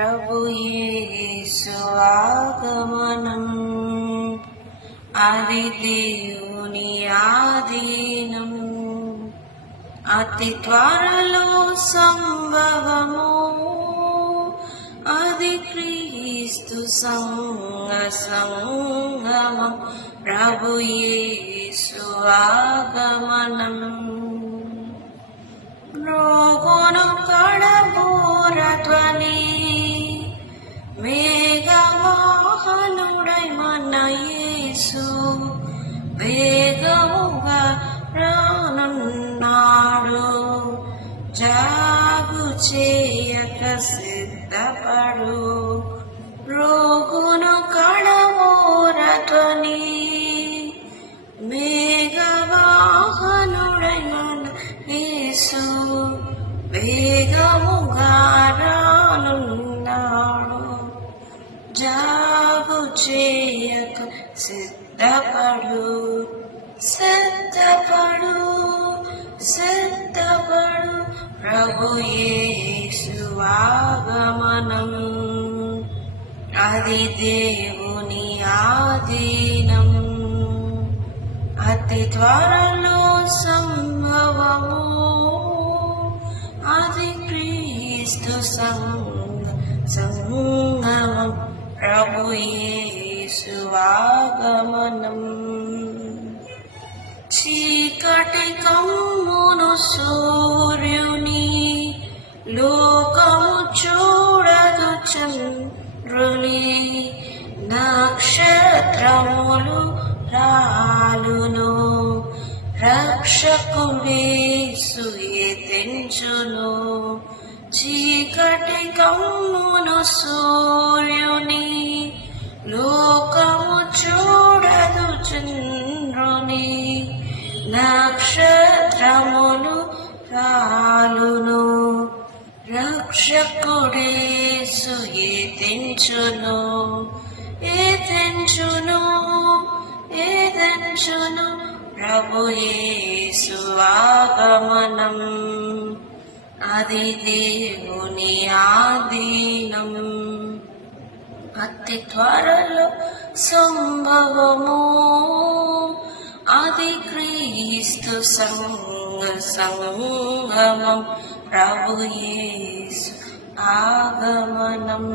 ప్రభు యేసు ఆగమనం, అది దేవుని ఆధీనం. అతి త్వరలో సంభవము, అది క్రీస్తు సంగమం. ప్రభు యేసు ఆగమనం. రోగును కడబోరధ్వని, మేఘవాహనుడై మన యేసు వేగముగా రానున్నాడు. జాగు చేయక సిద్ధపడు. రోగును కడబోరధ్వని, మేఘవాహనుడై మన యేసు వేగముగా రానున్నాడు. జాగు చేయక సిద్ధపడు, సిద్ధపడు, సిద్ధపడు. ప్రభు యేసు ఆగమనం, అది దేవుని ఆధీనం. అతి త్వరలో సంభవము, అది క్రీస్తు సంగమం. ప్రభు యేసు ఆగమనం. చీకటి కమ్మును సూర్యుని, లోకము చూడదు చంద్రుని. నక్షత్రములు రాలును, రక్షకుడేసు ఎత్తించును. చీకటి కమ్మును సూర్యుని, లోకము చూడదు చంద్రుని. నక్షత్రములు రాలును, రక్షకుడేసు ఎత్తించును. ఎత్తించును, ఎత్తించును. ప్రభు యేసు ఆగమనం, అది దేవుని ఆధీనం. అతి త్వరలో సంభవము, అది క్రీస్తు సంగమం. ప్రభు యేసు ఆగమనం.